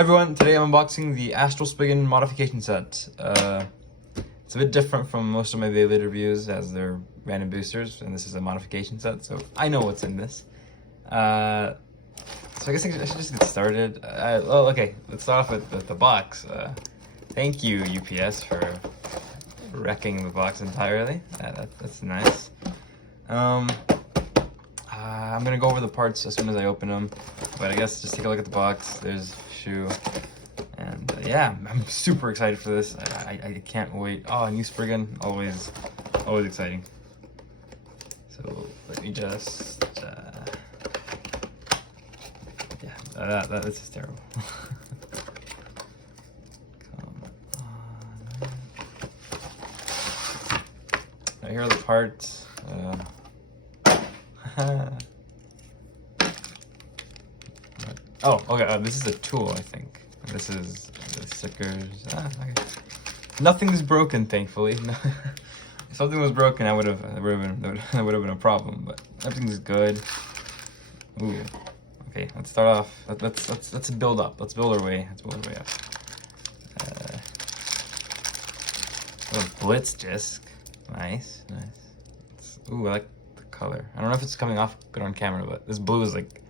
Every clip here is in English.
everyone, today I'm unboxing the Astral Spriggan modification set. It's a bit different from most of my Beyblade reviews as they're random boosters, and this is a modification set, so I know what's in this. So I guess I should just get started. Well, okay, let's start off with the box. Thank you, UPS, for wrecking the box entirely. That's nice. I'm gonna go over the parts as soon as I open them, but I guess just take a look at the box. There's shoe, and yeah, I'm super excited for this. I can't wait. Oh, a new Spriggan, always exciting. So let me just yeah, this is terrible. Come on. Here are the parts. Oh, okay, this is a tool, I think. This is the stickers. Okay. Nothing's broken, thankfully. If something was broken, that would have been a problem, but everything's good. Ooh. Okay, let's start off. Let's build up. Let's build our way. Let's build our way up. A blitz disc. Nice. Ooh, I like the color. I don't know if it's coming off good on camera, but this blue is like,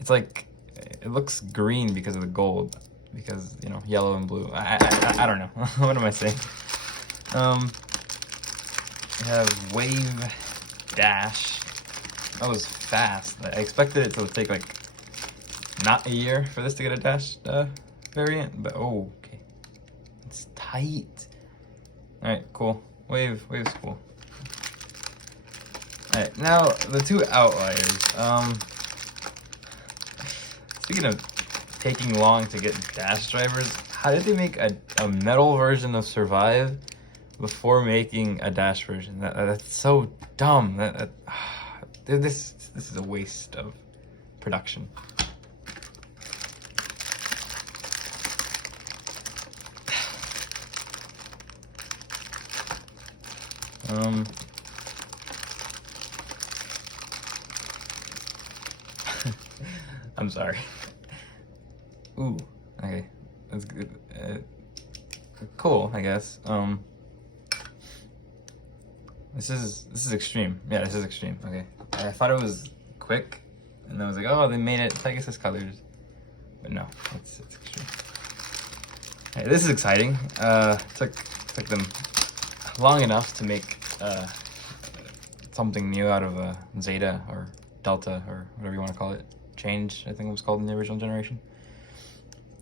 it's like, it looks green because of the gold, because, you know, yellow and blue. I don't know. What am I saying? We have Wave Dash. That was fast. I expected it to take like not a year for this to get a Dash variant, but oh, okay. It's tight. Alright, cool. Wave's cool. Alright, now the two outliers. Speaking of taking long to get Dash drivers, how did they make a metal version of Survive before making a Dash version? That's so dumb. This is a waste of production. I'm sorry. Ooh, okay, that's good. Cool, I guess. This is extreme. Yeah, this is extreme. Okay, I thought it was quick, and I was like, oh, they made it Pegasus colors, but no, it's extreme. Okay, this is exciting. Took them long enough to make something new out of a Zeta or Delta or whatever you want to call it. Change, I think it was called in the original generation.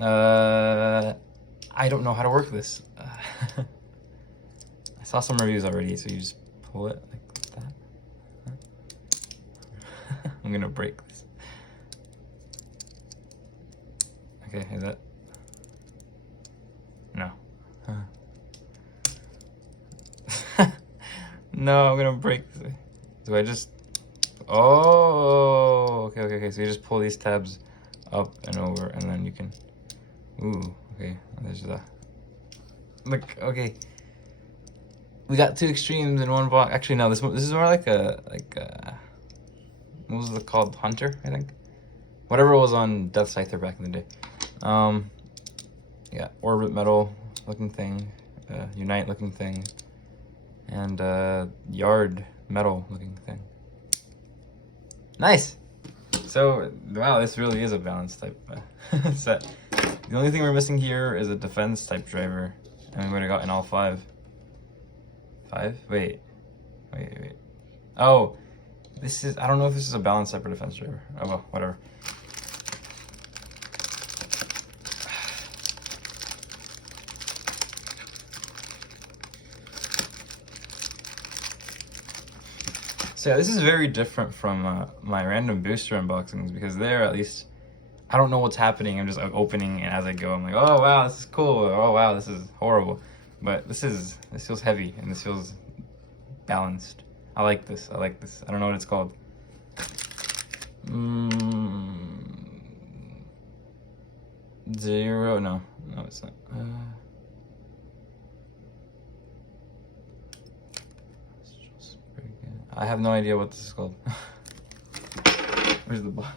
I don't know how to work this. I saw some reviews already, so you just pull it like that. I'm gonna break this. Okay, is that? No. No, I'm gonna break this. Do I just? Oh, okay. So you just pull these tabs up and over, and then you can. Ooh, okay. There's the. Look, okay. We got two extremes in one box. Actually, no. This is more like a what was it called? Hunter, I think. Whatever was on Death Scyther back in the day. Yeah, orbit metal looking thing, unite looking thing, and yard metal looking thing. Nice. So, wow, this really is a balanced type set. The only thing we're missing here is a defense type driver, and we would have gotten all 5. 5? Wait. Oh, this is, I don't know if this is a balanced type or defense driver. Oh well, whatever. So yeah, this is very different from my random booster unboxings, because there, at least, I don't know what's happening. I'm just opening, and as I go, I'm like, oh wow, this is cool. Or, oh wow, this is horrible. But this feels heavy, and this feels balanced. I like this. I don't know what it's called. Zero? No, it's not. I have no idea what this is called. Where's the box?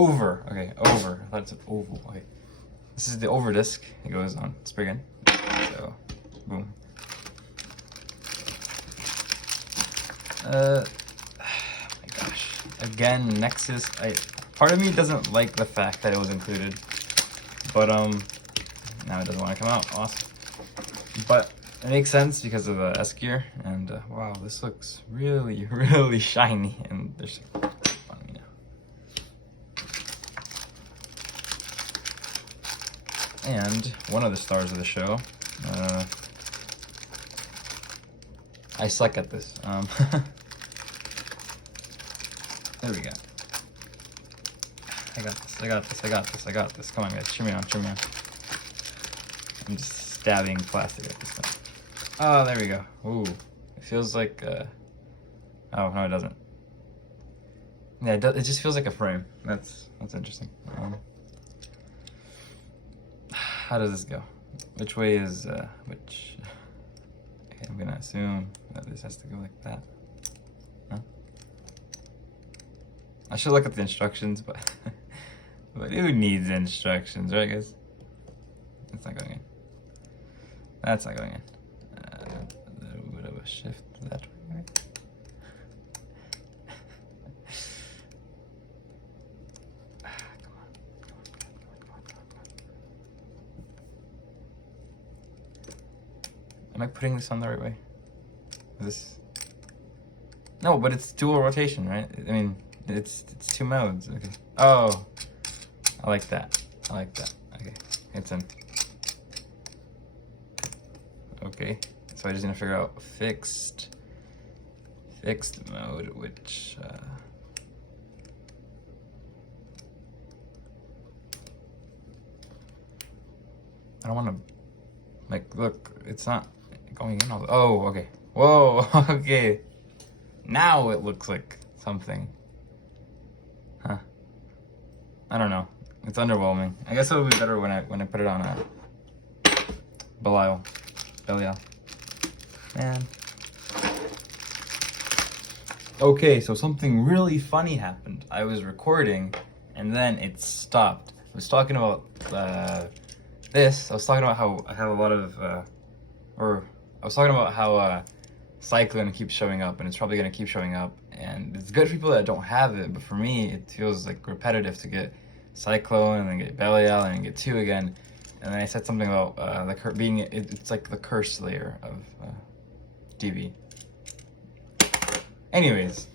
over. Okay, over. I thought it's an oval. Okay. This is the over disc. It goes on Spriggan. So, boom. Oh my gosh. Again, Nexus. Part of me doesn't like the fact that it was included. But, now it doesn't want to come out. Awesome. But it makes sense because of the S gear. And, wow, this looks really, really shiny. And there's funny now. And one of the stars of the show. I suck at this. There we go. I got this, I got this, I got this, I got this. Come on, guys. Cheer me on, cheer me on. I'm just stabbing plastic at this thing. Oh, there we go. Ooh. It feels like, oh, no, it doesn't. Yeah, it just feels like a frame. That's interesting. How does this go? Which way is, which? Okay, I'm gonna assume that this has to go like that. No? I should look at the instructions, but but who needs instructions, right, guys? That's not going in. That's not going in. A little bit of a shift that way, right? Am I putting this on the right way? This? No, but it's dual rotation, right? I mean, it's 2 modes. Okay. Oh, I like that. I like that. Okay, it's in. Okay, so I just need to figure out fixed mode, which I don't want to. Like, look, it's not going in all the... Oh, okay. Whoa, okay. Now it looks like something. Huh. I don't know. It's underwhelming. I guess it'll be better when I put it on a Belial. Man. Okay, so something really funny happened. I was recording and then it stopped. I was talking about this. I was talking about how I have a lot of I was talking about how Cyclone keeps showing up, and it's probably going to keep showing up, and it's good for people that don't have it, but for me it feels like repetitive to get Cyclone and then get Belial and then get 2 again. And then I said something about it's like the curse layer of DB. Anyways,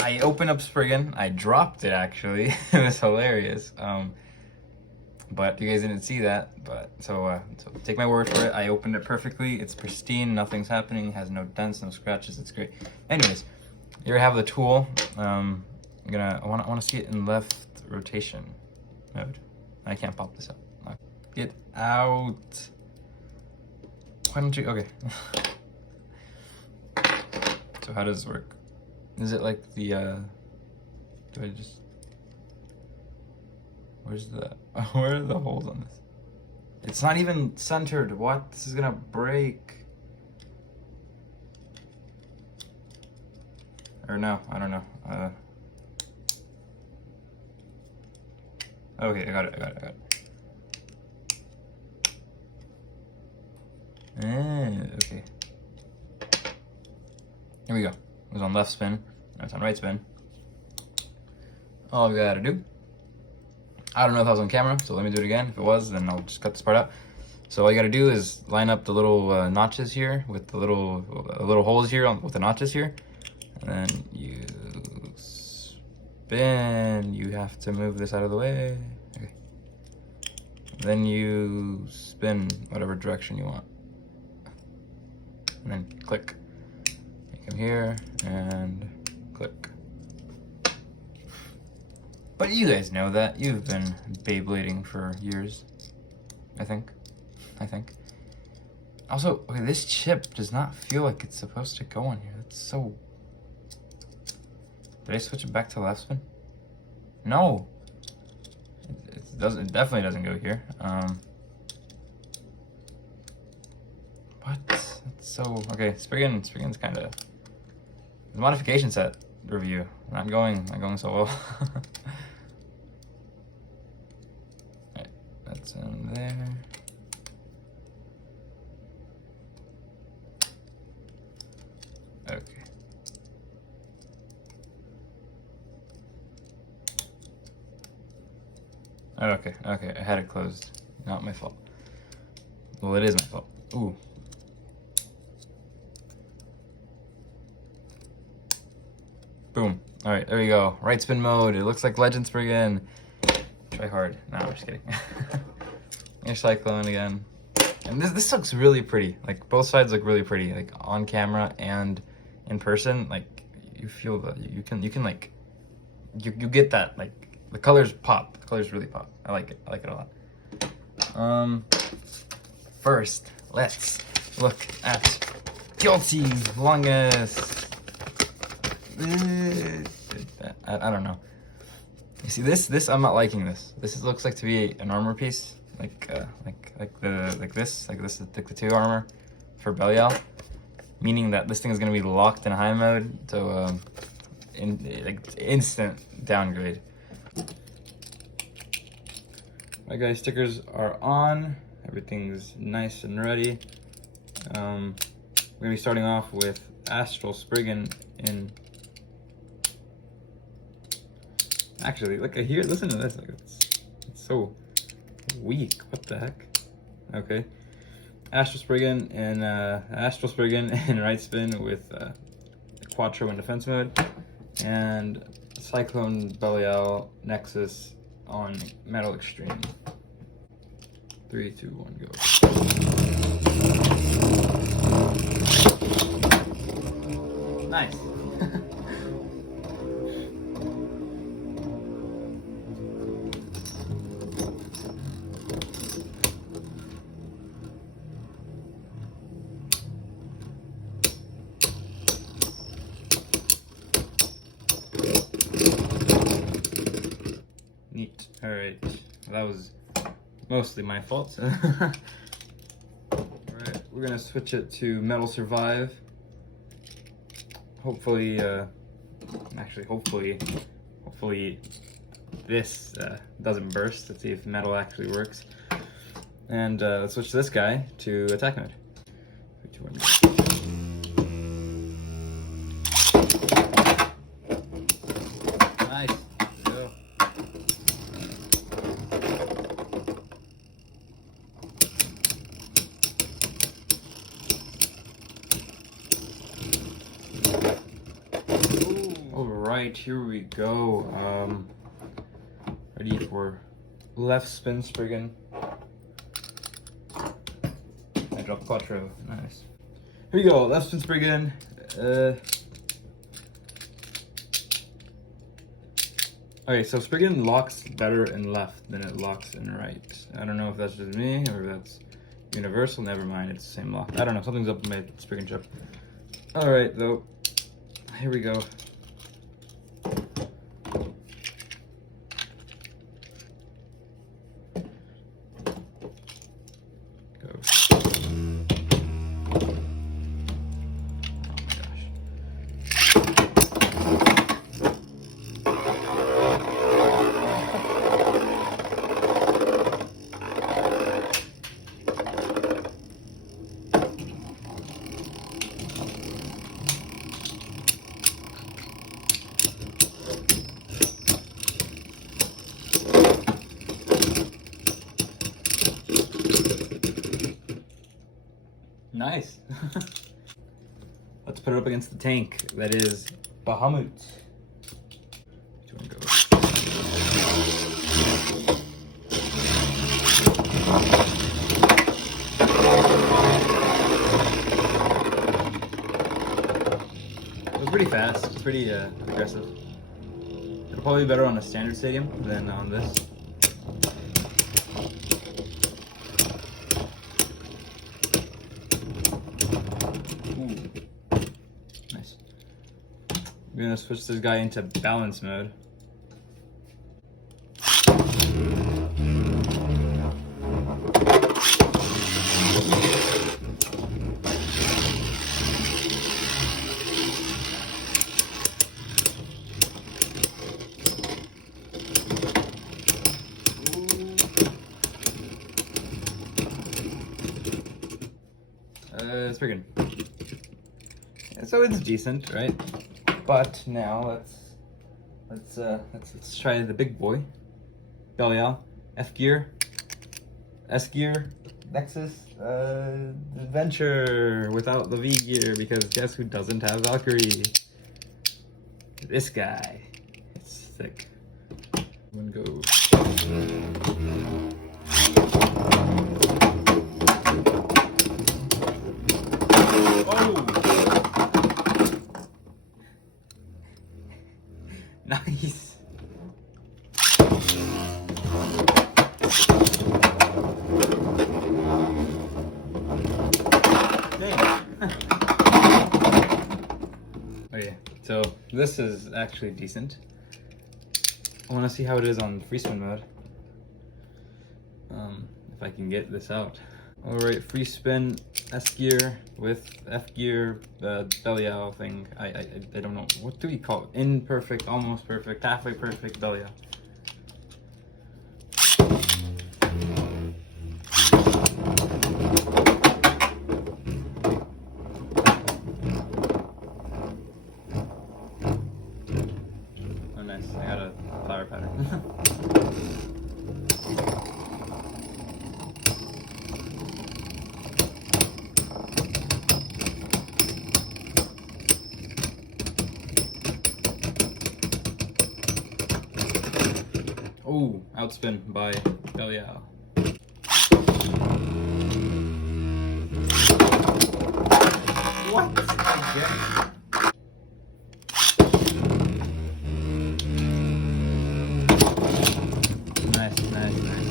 I opened up Spriggan. I dropped it, actually. It was hilarious. But you guys didn't see that. But so take my word for it. I opened it perfectly. It's pristine. Nothing's happening. It has no dents, no scratches. It's great. Anyways, here I have the tool. I want to see it in left rotation mode. I can't pop this up. Get out. Why don't you? Okay. So how does this work? Is it like the do I just... where are the holes on this? It's not even centered. What? This is gonna break. Or no, I don't know. Okay, I got it. Okay. Here we go. It was on left spin. Now it's on right spin. All we gotta do. I don't know if that was on camera, so let me do it again. If it was, then I'll just cut this part out. So all you gotta do is line up the little notches here with the little holes here with the notches here, and then you spin. You have to move this out of the way. Okay. Then you spin whatever direction you want, and then click. You come here and click. But you guys know that. You've been Beyblading for years. I think. Also, okay, this chip does not feel like it's supposed to go on here. That's so... Did I switch it back to left spin? No! It definitely doesn't go here. What? That's so... Okay, Spriggan's kind of... The modification set review. Not going so well. there. Okay. Okay, okay, I had it closed. Not my fault. Well, it is my fault. Ooh. Boom. Alright, there we go. Right spin mode. It looks like Legend Spriggan. Try hard. No, I'm just kidding. Here's Cyclone again. And this looks really pretty. Like, both sides look really pretty. Like, on camera and in person. Like, you feel that you can like, you get that, like, the colors pop. The colors really pop. I like it. I like it a lot. First, let's look at Guilty Longest. I don't know. You see this? I'm not liking this. This looks like to be an armor piece, like the 2 armor for Belial, meaning that this thing is gonna be locked in high mode, so instant downgrade. My guys, stickers are on. Everything's nice and ready. We're gonna be starting off with Astral Spriggan in. Actually, look at here. Listen to this. Like, it's so weak. What the heck? Okay. Astral Spriggan in right spin with Quattro in defense mode, and Cyclone Belial Nexus on Metal Extreme. 3, 2, 1, go. Nice. Neat. All right. That was mostly my fault. Alright, we're gonna switch it to Metal Survive. Hopefully, hopefully this doesn't burst. Let's see if metal actually works. And let's switch this guy to attack mode. 3, 2, 1, go. Nice. Go. Alright, here we go. Ready for left spin Spriggan. I dropped Quattro. Nice. Here we go, left spin Spriggan. Okay, so Spriggan locks better in left than it locks in right. I don't know if that's just me or if that's universal. Never mind, it's the same lock. I don't know, something's up with my Spriggan chip. Alright, though. Here we go. Nice. Let's put it up against the tank. That is Bahamut. Go. It was pretty fast. It's pretty aggressive. It'll probably be better on a standard stadium than on this. We're gonna switch this guy into balance mode. Spriggan. So it's decent, right? But now let's try the big boy. Belial, F gear, S gear, Nexus, Adventure without the V gear, because guess who doesn't have Valkyrie? This guy. It's thick. One go. Oh! Nice. Okay, so this is actually decent. I want to see how it is on free spin mode. If I can get this out. Alright, free spin, S gear with F gear, Belial thing. I don't know. What do we call it? Imperfect, almost perfect, halfway perfect Belial. Oh nice, I got a flower pattern. Oh, outspin by Belial. What? Okay. Nice, nice, nice.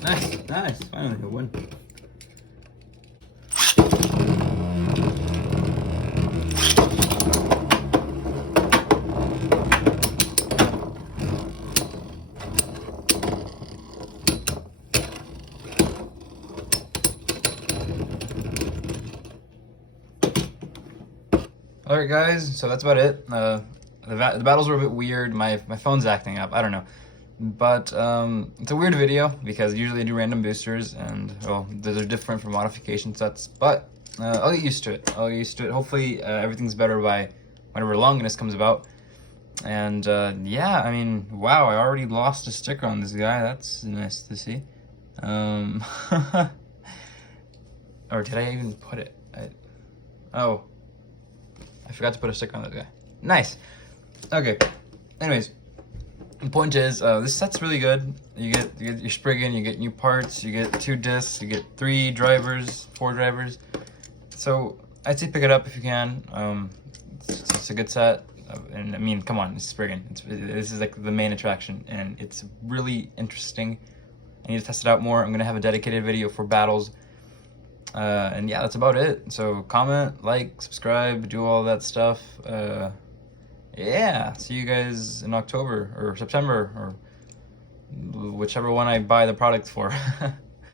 Nice, nice, finally a win. Alright guys, so that's about it. The battles were a bit weird, my phone's acting up, I don't know. But it's a weird video because usually I do random boosters and, well, they're different from modification sets, but I'll get used to it. Hopefully everything's better by whenever Longinus comes about. And yeah, I mean, wow, I already lost a sticker on this guy. That's nice to see. Or did I even put it? Oh, I forgot to put a sticker on that guy. Nice. Okay, anyways. The point is, this set's really good. You get your Spriggan, you get new parts, you get 2 discs, you get 3 drivers, 4 drivers. So I'd say pick it up if you can. It's a good set, and I mean, come on, it's Spriggan. This is like the main attraction, and it's really interesting. I need to test it out more. I'm gonna have a dedicated video for battles, and yeah, that's about it. So comment, like, subscribe, do all that stuff. Yeah, see you guys in October or September or whichever one I buy the product for.